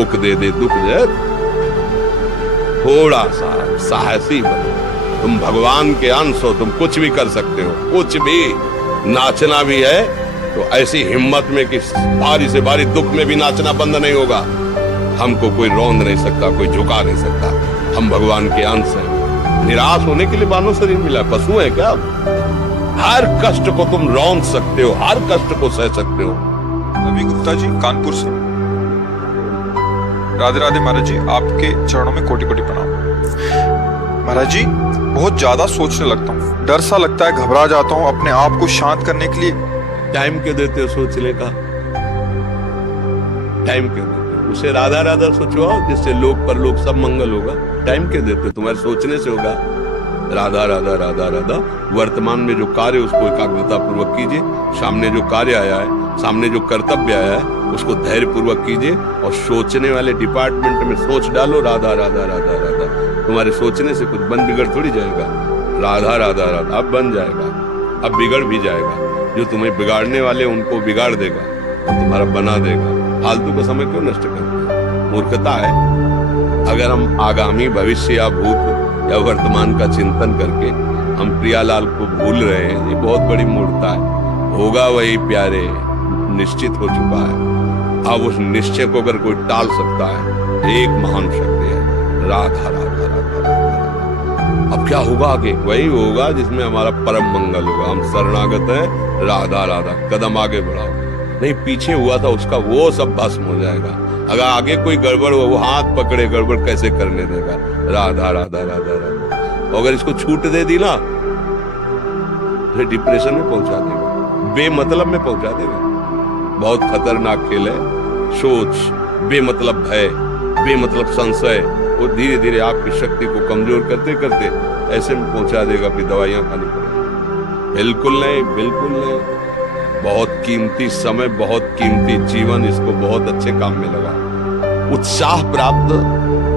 सुख दे दे दुख दे, थोड़ा सा साहसी बनो। तुम भगवान के अंश हो, तुम कुछ भी कर सकते हो, कुछ भी। नाचना भी है तो ऐसी हिम्मत में कि बारी से बारी दुख में भी नाचना बंद नहीं होगा। हमको कोई रौंद नहीं सकता, कोई झुका नहीं सकता। हम भगवान के अंश हैं। निराश होने के लिए मानव शरीर मिला, पशु है क्या? हर कष्ट को तुम रौंद सकते हो, हर कष्ट को सह सकते हो। रवि गुप्ता जी, कानपुर से। राधे राधे महाराज जी, आपके चरणों में कोटि कोटि प्रणाम। महाराज जी, बहुत ज्यादा सोचने लगता हूँ, डर सा लगता है, घबरा जाता हूँ। अपने आप को शांत करने के लिए टाइम क्यों देते हो सोचने का? टाइम क्यों देते हो? उसे राधा राधा सोचवाओ, जिससे लोक परलोक सब मंगल होगा। टाइम क्यों देते हो? तुम्हारे सोचने से होगा। राधा राधा राधा राधा। वर्तमान में जो कार्य उसको एकाग्रता पूर्वक कीजिए। सामने जो कार्य आया है, सामने जो कर्तव्य आया है, उसको धैर्य पूर्वक कीजिए। और सोचने वाले डिपार्टमेंट में सोच डालो राधा राधा राधा राधा। तुम्हारे सोचने से कुछ बन बिगड़ थोड़ी जाएगा। राधा राधा राधा अब बन जाएगा, अब बिगड़ भी जाएगा। जो तुम्हें बिगाड़ने वाले उनको बिगाड़ देगा और तुम्हारा बना देगा। फालतू का समय क्यों नष्ट करते हैं? मूर्खता है। अगर हम आगामी भविष्य या भूत या वर्तमान का चिंतन करके हम प्रियालाल को भूल रहे हैं, ये बहुत बड़ी मूर्खता है। होगा वही प्यारे, निश्चित हो चुका है। अब उस निश्चय को अगर कोई टाल सकता है, एक महान शक्ति है राधा राधा राधा राधा। अब क्या होगा आगे? वही होगा जिसमें हमारा परम मंगल होगा। हम शरणागत हैं, राधा राधा। कदम आगे बढ़ाओ, नहीं पीछे हुआ था उसका वो सब भस्म हो जाएगा। अगर आगे कोई गड़बड़ हो, वो हाथ पकड़े गड़बड़ कैसे करने देगा? राधा राधा राधा राधा। अगर इसको छूट दे दी ना, तो डिप्रेशन में पहुंचा देगा, बेमतलब में पहुंचा देगा। बहुत खतरनाक खेल है। सोच, बेमतलब भय, बेमतलब संशय, वो धीरे धीरे आपकी शक्ति को कमजोर करते करते ऐसे में पहुंचा देगा, फिर दवाइयां खानी पड़ेगी। बिल्कुल नहीं, बिल्कुल नहीं। बहुत कीमती समय, बहुत कीमती जीवन, इसको बहुत अच्छे काम में लगा। उत्साह प्राप्त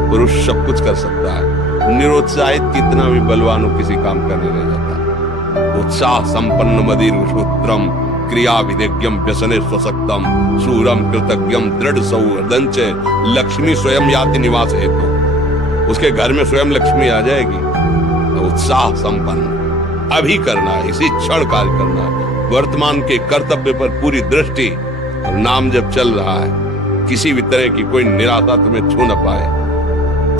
पुरुष सब कुछ कर सकता है। निरुत्साहित कितना भी बलवान हो, किसी काम का नहीं रह जाता। उत्साह संपन्न मदीर सूत्रम क्रिया विदेज्ञम व्यसने स्वसक्तम सूरम कृतज्ञम दृढ़ सौहृदंच लक्ष्मी स्वयं याति निवास हेतु। उसके घर में स्वयं लक्ष्मी आ जाएगी। तो उत्साह संपन्न अभी करना है, इसी क्षण कार्य करना है। वर्तमान के कर्तव्य पर पूरी दृष्टि, और नाम जब चल रहा है, किसी भी तरह की कोई निराशा तुम्हें छू न पाए।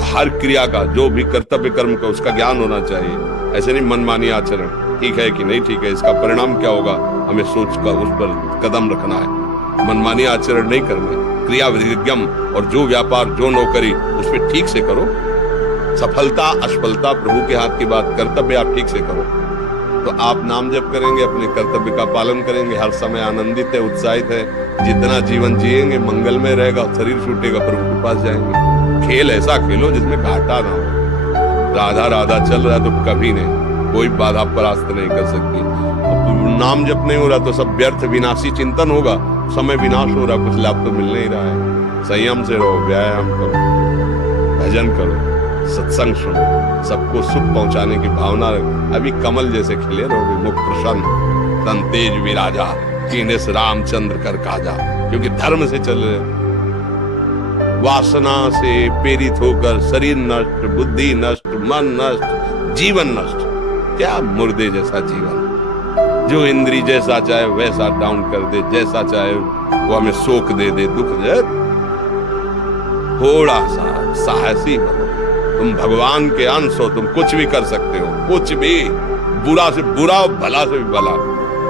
हर क्रिया का, जो भी कर्तव्य कर्म का, उसका ज्ञान होना चाहिए। ऐसे नहीं मनमानी आचरण, ठीक है कि नहीं ठीक है, इसका परिणाम क्या होगा, हमें सोच कर उस पर कदम रखना है। मनमानी आचरण नहीं करना। क्रिया विधिज्ञम, और जो व्यापार जो नौकरी उसमें ठीक से करो। सफलता असफलता प्रभु के हाथ की बात, कर्तव्य आप ठीक से करो तो आप नाम जप करेंगे, अपने कर्तव्य का पालन करेंगे, हर समय आनंदित है, उत्साहित है। जितना जीवन जिएंगे मंगलमय रहेगा, शरीर छूटेगा, प्रभु के पास जाएंगे। खेल ऐसा खेलो जिसमें घाटा ना हो। राधा राधा चल रहा है तो कभी नहीं, कोई बाधा परास्त नहीं कर सकती। नाम जप नहीं हो रहा तो सब व्यर्थ विनाशी चिंतन होगा, समय विनाश हो रहा, कुछ लाभ तो मिल नहीं रहा है। संयम से रहो, व्यायाम करो, भजन करो, सत्संग सुनो, सबको सुख पहुंचाने की भावना रखो। अभी कमल जैसे खिले रहोगे, मुख प्रसन्न, तन तेज विराजा, कीनेस रामचंद्र कर काजा। क्योंकि धर्म से चल रहे। वासना से प्रेरित होकर शरीर नष्ट, बुद्धि नष्ट, मन नष्ट, जीवन नष्ट। क्या मुर्दे जैसा जीवन। जो इंद्री जैसा चाहे वैसा डाउन कर दे, जैसा चाहे वो हमें शोक दे दे, दुख दे। थोड़ा सा साहसी बनो। तुम भगवान के अंश हो, तुम कुछ भी कर सकते हो, कुछ भी। बुरा से बुरा, भला से भी भला।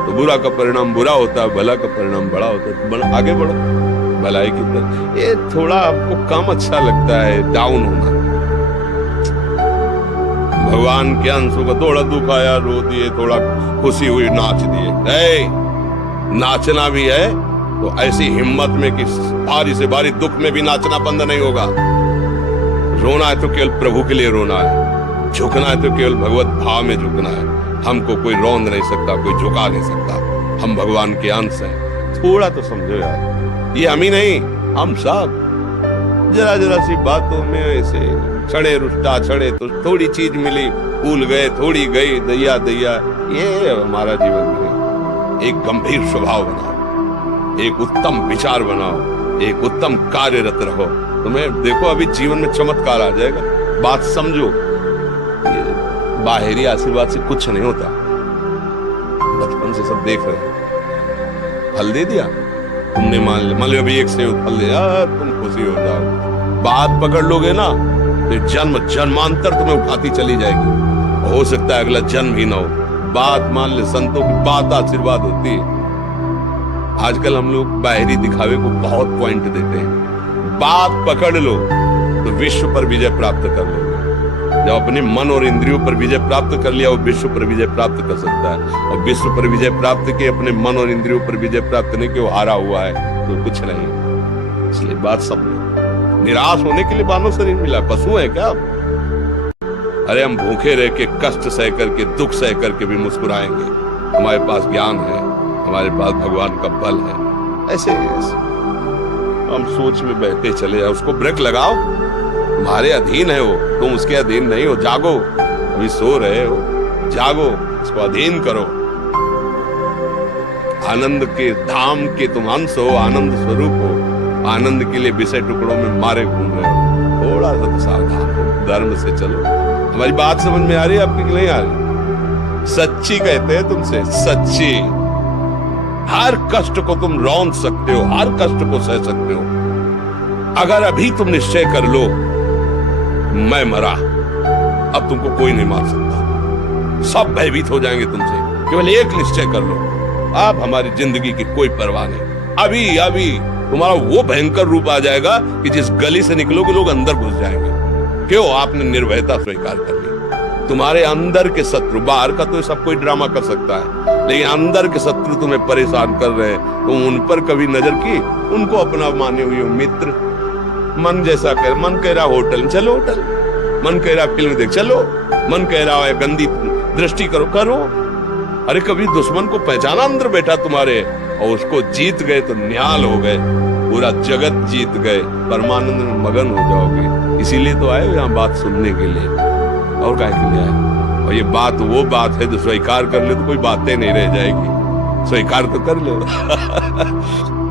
तो बुरा का परिणाम बुरा होता है, भला का परिणाम बड़ा होता है। आगे बढ़ो भलाई की तरफ। ये थोड़ा आपको कम अच्छा लगता है डाउन होना। भगवान के अंशों का थोड़ा दुख आया रो दिए, थोड़ा खुशी हुई नाच दिए। नाचना भी है तो ऐसी हिम्मत में कि बारी से बारी दुख में भी नाचना बंद नहीं होगा। रोना है तो केवल प्रभु के लिए रोना है, झुकना है तो केवल भगवत भाव में झुकना है। हमको कोई रौंद नहीं सकता, कोई झुका नहीं सकता। हम भगवान के अंश हैं। थोड़ा तो समझो यार, ये हम ही नहीं, हम सब जरा जरा सी बातों में ऐसे छड़े रुष्टा छड़े तो थोड़ी चीज मिली, फूल गए, थोड़ी गई, दैया दैया। ये हमारा जीवन नहीं। एक गंभीर स्वभाव बनाओ, एक उत्तम विचार बनाओ, एक उत्तम कार्यरत रहो। तुम्हें देखो अभी जीवन में चमत्कार आ जाएगा। बात समझो, ये बाहरी आशीर्वाद से कुछ नहीं होता। बचपन से सब देख रहे हैं, फल दे दिया तुमने, मान लो अभी एक सेब फल दिया, तुम खुशी हो जाओ। बात पकड़ लोगे ना तो जन्म जन्मांतर तुम्हें उठाती चली जाएगी। हो सकता है अगला जन्म ही ना हो। बात मान ले, संतों की बात आशीर्वाद होती है। आजकल हम लोग बाहरी दिखावे को बहुत पॉइंट देते हैं। बात पकड़ लो तो विश्व पर विजय प्राप्त कर लोगे। जब अपने मन और इंद्रियों पर विजय प्राप्त कर लिया, वो विश्व पर विजय प्राप्त कर सकता है। और विश्व पर विजय प्राप्त के अपने मन और इंद्रियों पर विजय प्राप्त नहीं कि वो हारा हुआ है तो कुछ नहीं। इसलिए बात समझो, निराश होने के लिए मानव शरीर मिला, पशु है क्या आप? अरे हम भूखे रह के, कष्ट सह करके, दुख सह करके भी मुस्कुराएंगे। हमारे पास ज्ञान है, हमारे पास भगवान का बल है। ऐसे हम सोच में बहते चले जाओ, उसको ब्रेक लगाओ। तुम्हारे अधीन है वो, तुम उसके अधीन नहीं हो। जागो, अभी सो रहे हो, जागो, उसको अधीन करो। आनंद के धाम के तुम अंश हो, आनंद स्वरूप हो। आनंद के लिए विषय टुकड़ों में मारे घूम रहे हो। थोड़ा सा तो सावधान हो, धर्म से चलो। हमारी बात समझ में आ रही है आपकी कि नहीं आ रही? सच्ची कहते हैं तुमसे, सच्ची। हर कष्ट को तुम रौंद सकते हो, हर कष्ट को सह सकते हो। अगर अभी तुम निश्चय कर लो मैं मरा, अब तुमको कोई नहीं मार सकता। सब भयभीत हो जाएंगे तुमसे। केवल एक निश्चय कर लो, अब हमारी जिंदगी की कोई परवाह नहीं। अभी अभी तुम्हारा वो भयंकर रूप आ जाएगा कि जिस गली से निकलोगे लोग अंदर घुस जाएंगे। क्यों? आपने निर्भयता स्वीकार कर ली। तुम्हारे अंदर के शत्रु, बाहर का तो सब कोई ड्रामा कर सकता है, लेकिन अंदर के शत्रु तुम्हें परेशान कर रहे हैं। तुम उन पर कभी नजर की? उनको अपना माने हुए मित्र। मन जैसा कर, मन कह रहा होटल चलो, होटल। मन कह रहा फिल्म देख चलो। मन कह रहा है गंदी दृष्टि करो, करो। अरे कभी दुश्मन को पहचाना अंदर बैठा तुम्हारे, और उसको जीत गए तो निहाल हो गए, पूरा जगत जीत गए, परमानंद में मगन हो जाओगे। इसीलिए तो आए हो यहाँ बात सुनने के लिए, और काहे के लिए आए? और ये बात वो बात है जो स्वीकार कर ले तो कोई बातें नहीं रह जाएगी। स्वीकार तो कर लो।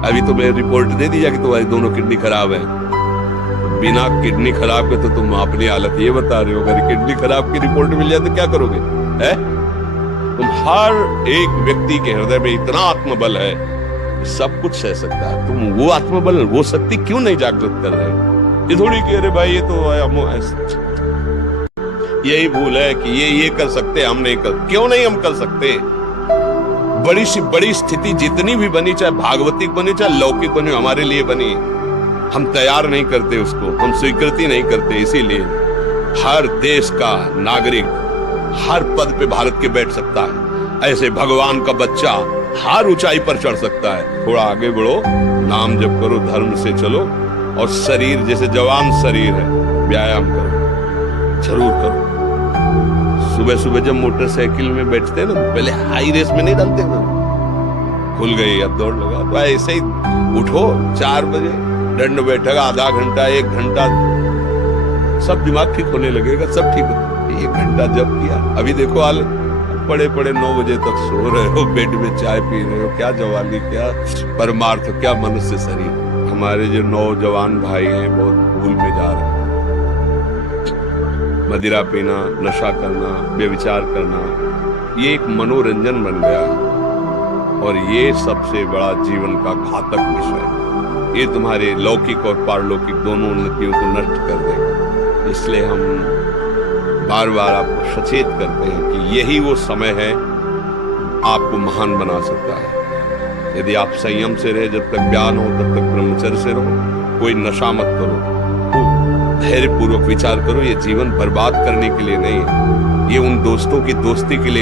अभी तो मैं रिपोर्ट दे दिया कि तुम्हारी दोनों किडनी खराब है। बिना किडनी खराब के तो तुम अपनी हालत ये बता रहे हो। अगर किडनी खराब की रिपोर्ट मिल जाए तो क्या करोगे? है? तुम हर एक व्यक्ति के हृदय में इतना आत्मबल है, सब कुछ सह सकता है। तुम वो आत्मबल, वो शक्ति क्यों नहीं जागृत कर रहे? ये थोड़ी कि अरे भाई ये तो यही भूल है कि ये कर सकते, हम नहीं कर। क्यों नहीं हम कर सकते? बड़ी सी बड़ी स्थिति जितनी भी बनी, चाहे भागवतिक बनी चाहे लौकिक बनी, हमारे लिए बनी, हम तैयार नहीं करते उसको, हम स्वीकृति नहीं करते। इसीलिए हर देश का नागरिक हर पद पे भारत के बैठ सकता है। ऐसे भगवान का बच्चा हर ऊंचाई पर चढ़ सकता है। थोड़ा आगे बढ़ो, नाम जप करो, धर्म से चलो, और शरीर जैसे जवान शरीर है, व्यायाम करो, जरूर करो। सुबह सुबह जब मोटरसाइकिल में बैठते हैं ना, पहले हाई रेस में नहीं डालते ना, खुल गई अब दौड़ लगा, तो ऐसे ही उठो 4 बजे, दंड बैठक आधा घंटा 1 घंटा, सब दिमाग ठीक होने लगेगा, सब ठीक हो। 1 घंटा जब किया, अभी देखो हाल पड़े पड़े 9 बजे तक सो रहे हो, बेड में चाय पी रहे हो। क्या जवानी, क्या परमार्थ, क्या मनुष्य शरीर। हमारे जो नौजवान भाई हैं बहुत भूल में जा रहे हैं। मदिरा पीना, नशा करना, व्यभिचार करना, ये एक मनोरंजन बन गया है, और ये सबसे बड़ा जीवन का घातक विषय है। ये तुम्हारे लौकिक और पारलौकिक दोनों उन्नतियों को नष्ट कर देगा। इसलिए हम बार बार आपको सचेत करते हैं कि यही वो समय है आपको महान बना सकता है। यदि आप संयम से रहे, जब तक ज्ञान हो तब तक ब्रह्मचर्य से रहो, कोई नशा मत करो, धैर्य पूर्वक विचार करो। ये जीवन बर्बाद करने के लिए नहीं है, ये उन दोस्तों की दोस्ती के लिए